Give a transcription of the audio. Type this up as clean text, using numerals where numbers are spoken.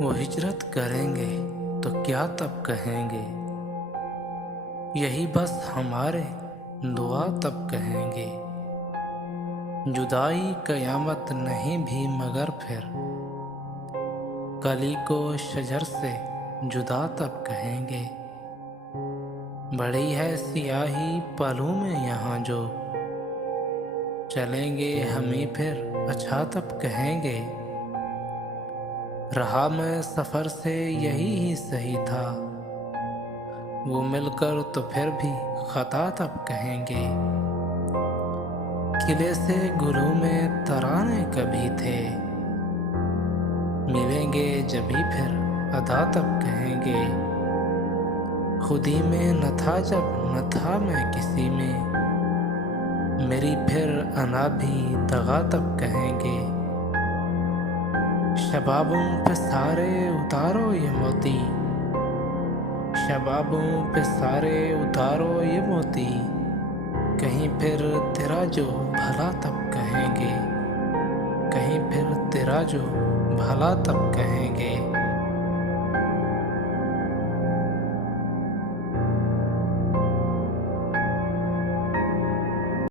वो हिजरत करेंगे तो क्या तब कहेंगे, यही बस हमारे दुआ तब कहेंगे। जुदाई कयामत नहीं भी मगर फिर कली को शजर से जुदा तब कहेंगे। बड़ी है सियाही पलों में यहाँ जो, चलेंगे हमें फिर अच्छा तब कहेंगे। रहा मैं सफ़र से यही ही सही था, वो मिलकर तो फिर भी खता तब कहेंगे। किले से गुलों में तराने कभी थे, मिलेंगे जभी फिर अदा तब कहेंगे। खुदी में न था जब न था मैं किसी में, मेरी फिर अना भी दगा तब कहेंगे। शबाबों पे सारे उतारो ये मोती, शबाबों पे सारे उतारो ये मोती, कहीं फिर तेरा जो भला तब कहेंगे, कहीं फिर तेरा जो भला तब कहेंगे।